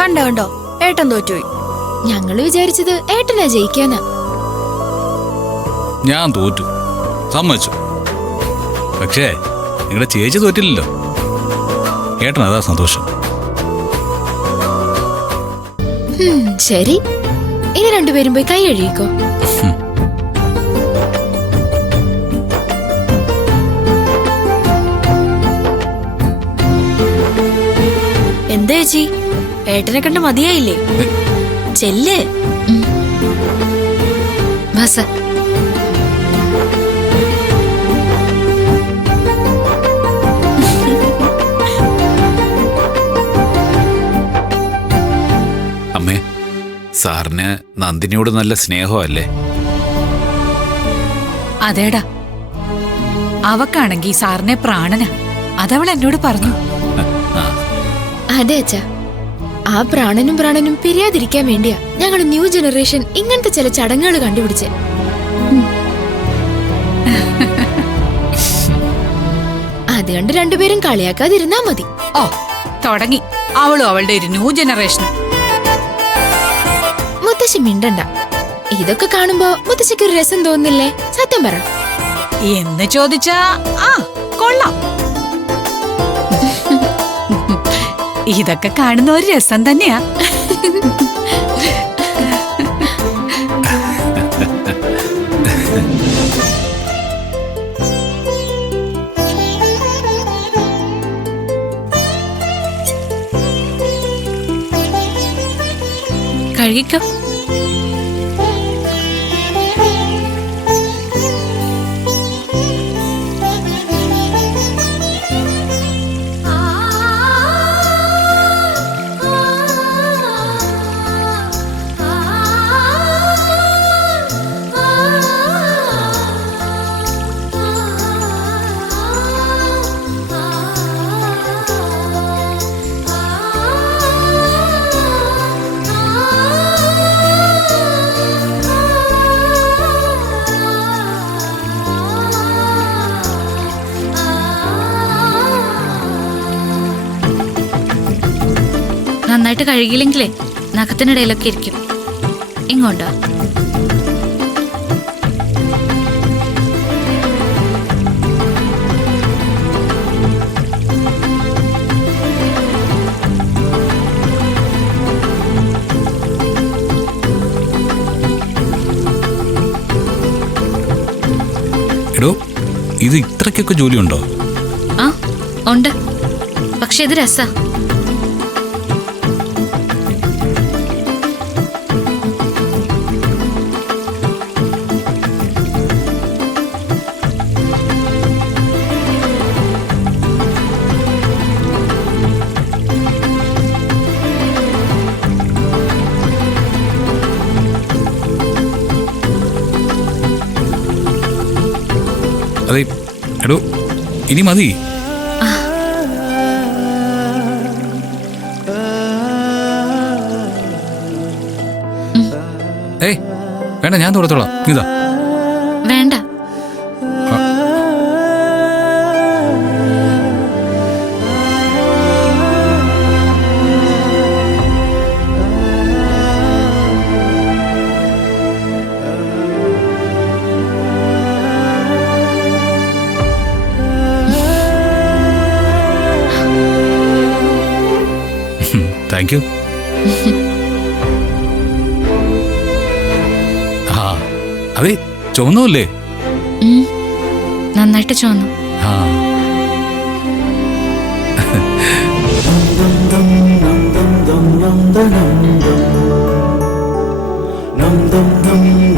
കണ്ടോ കണ്ടോ, ഏട്ടൻ തോറ്റുപോയി. ഞങ്ങള് വിചാരിച്ചത് ഏട്ടനാ ജയിക്കാനാ. ഞാൻ തോറ്റു, സമ്മതിച്ചു. പക്ഷേ നിങ്ങളുടെ ചേച്ചി തോറ്റില്ലല്ലോ. ഏട്ടൻ അതാ സന്തോഷം. ശരി, ഇനി രണ്ടുപേരും പോയി കൈ കഴുകിക്കോ. എന്താ ചേച്ചി, ഏട്ടനെ കണ്ട് മതിയായില്ലേ? ചെല്ല്. ബസ് അമ്മേ, സാറിന് നന്ദിനിയോട് നല്ല സ്നേഹമല്ലേ? അതേടാ, അവക്കാണെങ്കി സാറിനെ പ്രാണന. അതവൾ എന്നോട് പറഞ്ഞു. അതെ അച്ഛാ, ആ പ്രാണനും പിരിയാതിരിക്കാൻ വേണ്ടിയാ ഞങ്ങൾ ന്യൂ ജനറേഷൻ ഇങ്ങനത്തെ ചില ചടങ്ങുകൾ കണ്ടുപിടിച്ച്. അതുകൊണ്ട് രണ്ടുപേരും കളിയാക്കാതിരുന്നാ മതി. ഓ, തുടങ്ങി അവളും അവളുടെ ഒരു ന്യൂ ജനറേഷൻ. മുത്തശ്ശി മിണ്ടണ്ട. ഇതൊക്കെ കാണുമ്പോ മുത്തശ്ശിക്ക് ഒരു രസം തോന്നില്ലേ? സത്യം പറ. എന്ന് ചോദിച്ചാ കൊള്ളാം. ഇതൊക്കെ കാണുന്ന ഒരു രസം തന്നെയാ. കഴുകിക്കോ. നന്നായിട്ട് കഴുകിയില്ലെങ്കിലേ നഖത്തിനിടയിലൊക്കെ ഇരിക്കും. ഇങ്ങോട്ടോ. എടോ, ഇത് ഇത്രയ്ക്കൊക്കെ ജോലിയുണ്ടോ? ആ ഉണ്ട്, പക്ഷെ ഇത് രസാ. അതെ, എടോ, ഇനി മതി. ഏയ് വേണ്ട, ഞാൻ തുടത്തോളാം. ഇതാ വേണ്ട. Thank you. ആ അതെ, ചുവന്നല്ലേ? നന്നായിട്ട് ചോന്നു. ആ Dum dum dum